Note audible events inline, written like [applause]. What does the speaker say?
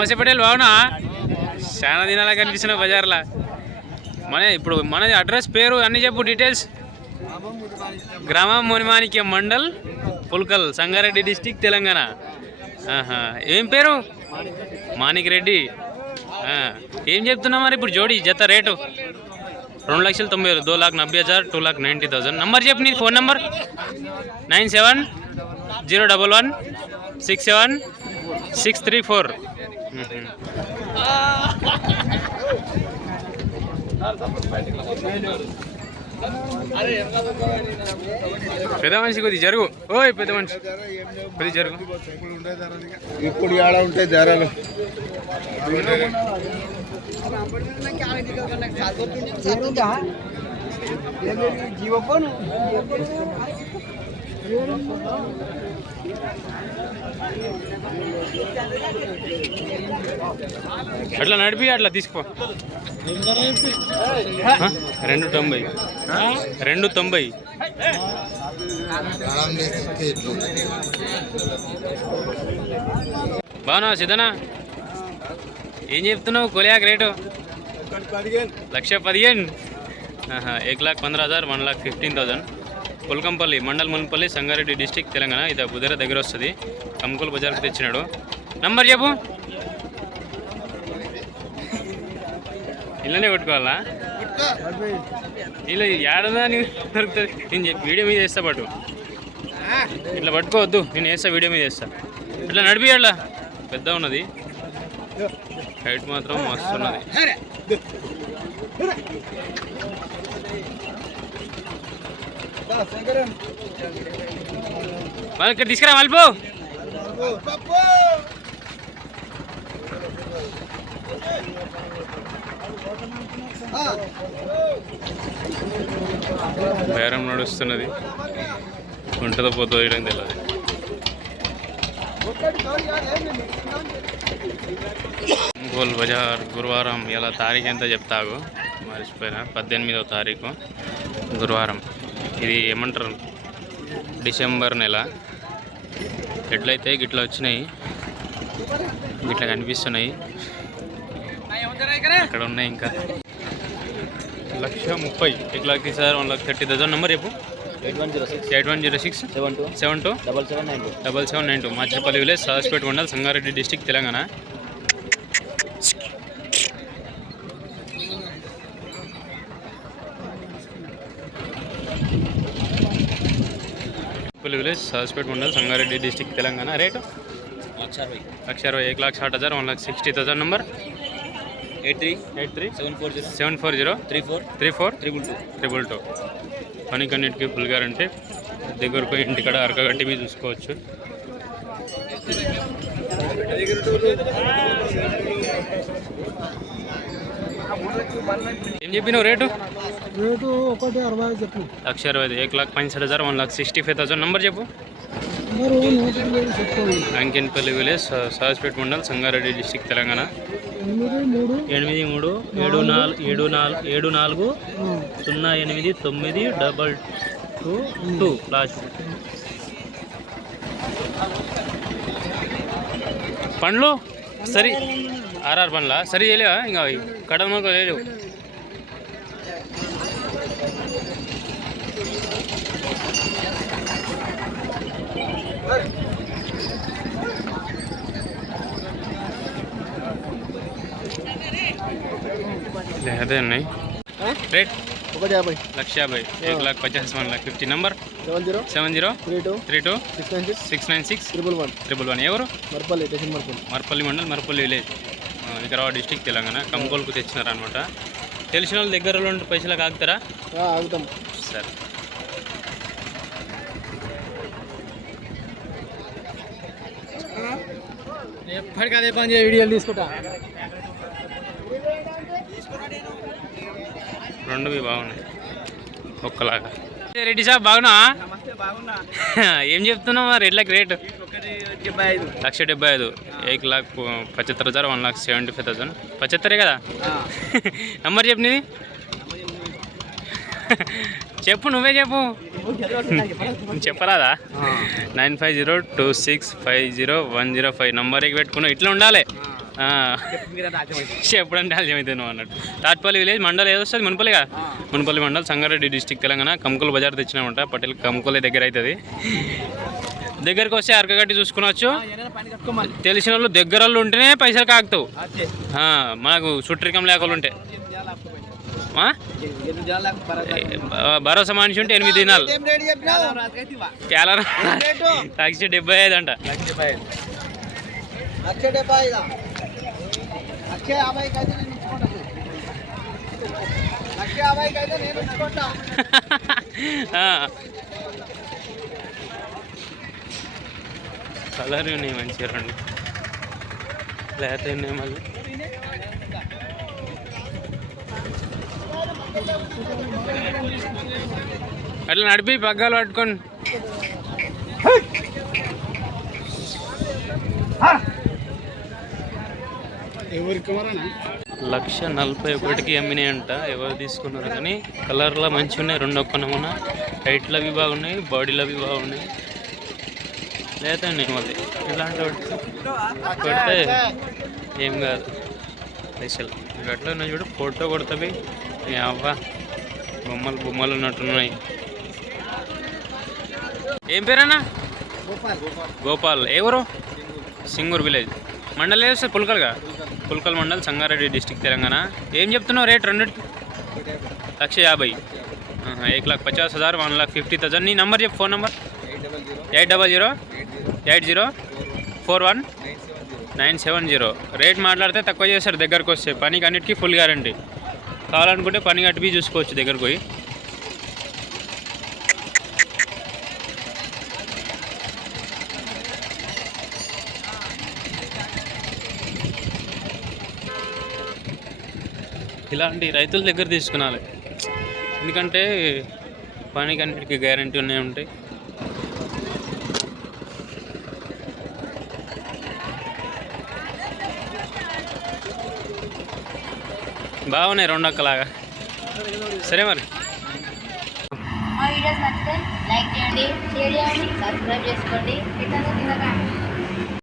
నమస్తే పటేల్ బాగునా చాలా దినాలా కనిపిస్తున్నా బజార్లో. మన ఇప్పుడు మన అడ్రస్ పేరు అన్ని చెప్పు డీటెయిల్స్. గ్రామం మునిమాణిక్యం మండల్ పుల్కల్ సంగారెడ్డి డిస్టిక్ తెలంగాణ. ఏం పేరు? మాణిక్ రెడ్డి ఏం చెప్తున్నావు మరి ఇప్పుడు జోడి జత రేటు? రెండు లక్షల తొంభై వేలు దో లాక్ నబ్బై హజార్ two lakh ninety thousand. Number చెప్పు నీ phone number. Nine seven zero double one six seven six three four. పెద్ద మనిషి కొద్ది జరుగు. ఓయ్ పెద్ద మనిషి. కొద్ది జరుగు. ఇప్పుడు ఆడ ఉంటాయి ధరలు. అట్లా నడిపి అట్లా తీసుకో. రెండు తొంభై. రెండు తొంభై. బాగున్నావు సిద్ధనా? ఏం చెప్తున్నావు? కొలియాక రేటు? లక్ష పదిహేను. ఆహా, ఏక్ లాక్ పంద్రహ హజార్ one lakh fifteen thousand Pulkampalli mandal Munpalli Sangareddy district Telangana. ఇది బుధర దగ్గర వస్తుంది. కంకుల్ బజార్కి తెచ్చినాడు. నంబర్ చెప్పు. ఇళ్ళనే కొట్టుకోవాలా? ఇలా ఏడదా అని దొరుకుతుంది. నేను చెప్పి వీడియో మీద వేస్తా పట్టు. ఇట్లా పట్టుకోవద్దు. నేను వేస్తా వీడియో మీద వేస్తా ఇట్లా నడిపి అట్లా పెద్ద ఉన్నది. హైట్ మాత్రం మస్తు ఉన్నది. మరి ఇక్కడ తీసుకురా మలుపు బేరం నడుస్తున్నది. ఉంటుందో పోతో వేయడం తెలియదు ఒంగోలు బజార్ గురువారం ఇలా తారీఖు ఎంత చెప్తాగు? మర్చిపోయినా. పద్దెనిమిదవ తారీఖు గురువారం. ఇది ఏమంటారు? డిసెంబర్ నెల. ఎట్లయితే గిట్లా వచ్చినాయి. గిట్లా కనిపిస్తున్నాయి. ఇక్కడ ఉన్నాయి ఇంకా. లక్ష ముప్పై. ఎక్ lakh sir one lakh thirty thousand number చెప్పు. Eight one zero six. Eight one zero six. Seven two. Seven two. Double seven nine two. Double seven nine two. Machipalli village Sahaspeta mandal Sangareddy district Telangana. Palli village Sahaspeta mandal Sangareddy district Telangana. Rate లక్ష అరవై. లక్ష అరవై. ఏక్ లాక్ సాठ హజార్ one lakh sixty thousand number eight three eight three seven four zero seven four zero three four three four triple two triple two. పనికన్నిటికి full guarantee. దగ్గరకు ఇంటికాడ అరకగట్టి మీద చూసుకోవచ్చు. ఏం చెప్పినావు రేటు? రేటు ఒకటి అరవై చెప్పు. లక్ష అరవై ఐదు ఏక్ లాక్ పంచ హజార్ one lakh sixty five thousand. Number చెప్పు. Ankenpalli village Sahaspet mandal Sangareddy district Telangana. ఎనిమిది మూడు ఏడు నాలుగు ఏడు నాలుగు ఏడు నాలుగు సున్నా ఎనిమిది తొమ్మిది డబల్ టూ టూ లాస్ట్. పండ్లు? సరి ఆర్ఆర్ పండ్లా? సరి చేయలేవా? ఇంకా కడమ లేదు అదే ఉన్నాయి. రేట్ ఒకటి యాభై. లక్ష యాభై. ఏక్ lakh పచాస్ one lakh fifty. Number seven zero. Seven zero? Three two. Three two? Six nine six. Six nine six? Triple one. Triple one. ఎవరు? Marapalli station Marapalli. Marpalli mandal Marpalli village. Vikarabad district Telangana. కంకోల్కు తెచ్చినారనమాట తెలిసిన వాళ్ళ దగ్గరలో ఉంటే పైసలకు ఆగుతారా? ఆగుతాం. సరే. ఎప్పటికీ అదే పని చేయ వీడియోలు తీసుకుంటా. రెండువి బాగున్నాయి. ఒక్కలాగా. రెడ్డి సాబ్ బాగున్నా. [laughs] ఏం చెప్తున్నావు? మరి రెడ్లకి రేటు లక్ష డెబ్బై ఐదు. ఏక్ లాక్ పచ్చత్తర్ హజార్ one lakh seventy five thousand. పచ్చత్తరే కదా? [laughs] నంబర్ చెప్పు నీది [laughs] చెప్పు నువ్వే చెప్పు. చెప్పరాదా? Nine five zero two six five zero one zero five నంబర్కి పెట్టుకున్నావు. ఇట్లా ఉండాలి. ఆ, చెప్పడంటే అర్థమైతే నువ్వు అన్నట్టు. తాట్పల్లి విలేజ్ మండల్ ఏదో వస్తుంది? మున్పల్లిగా మున్పల్లి మండల్ సంగారెడ్డి డిస్టిక్ తెలంగాణ. కంకుల బజార్ తెచ్చినామంట. పటేల్ కంకుల దగ్గర అవుతుంది. దగ్గరికి వస్తే అరకగట్టి కట్టుకోమని. తెలిసిన వాళ్ళు దగ్గర వాళ్ళు ఉంటేనే పైసలు కాకుతావు ఆ, మనకు చుట్టరికం లేకుండా ఉంటే. భరోసా మనిషి ఉంటే ఎనిమిది దినాలు. టాక్సీ డెబ్బై ఐదు అంట. లక్ష డెబ్బై ఐదా? లక్ష యాభైకి అయితే నేను ఇచ్చుకుంటా. లక్ష యాభైకి అయితే నేను ఇచ్చుకుంటా. కలర్ ఉన్నాయి మంచిగా రండి. లేత ఉన్నాయి మళ్ళీ. అట్లా నడిపి పగ్గాలు పట్టుకొని. ఎవరికి లక్ష నలభై ఒకటికి అమ్మినాయి అంట ఎవరు తీసుకున్నారు కానీ కలర్లో మంచిగా ఉన్నాయి రెండు ఒక్క నమూనా. హైట్లు అవి బాగున్నాయి బాడీలు అవి బాగున్నాయి. లేదండి మళ్ళీ ఇలాంటి కొడితే ఏం కాదు. పైసలు గట్ల ఉన్నాయి చూడు ఫోటో కొడతవి. అవ్వ బొమ్మలు బొమ్మలు ఉన్నట్టున్నాయి. ఏం పేరన్నా? గోపాల్. గోపాల్. ఎవరు? సింగూర్ విలేజ్. మండల్ పుల్కల్గా? పుల్కల్ మండల్ సంగారెడ్డి డిస్టిక్ తెలంగాణ. ఏం చెప్తున్నావు రేట్ రెండు? లక్ష యాభై. ఏక్ లాక్ పచాస్ హజార్ వన్ లాక్ ఫిఫ్టీ థౌసండ్ నీ నంబర్ చెప్పు phone number? Eight double zero. Eight zero. Four one. Nine seven zero. Rate మాట్లాడితే తక్కువ చేస్తారు దగ్గరకు వస్తే. పనికి అన్నిటికీ ఫుల్ గ్యారంటీ. కావాలనుకుంటే పని కట్టి చూసుకోవచ్చు దగ్గరకు పోయి. ఇలాంటి రైతుల దగ్గర తీసుకునాలి. ఎందుకంటే పనికి అన్నిటికీ గ్యారంటీ ఉన్నాయి ఉంటాయి. బాగున్నాయి రెండు అక్కలాగా సరే మరి. మా వీడియోస్ నచ్చితే లైక్ చేయండి షేర్ చేయండి సబ్స్క్రైబ్ చేసుకోండి.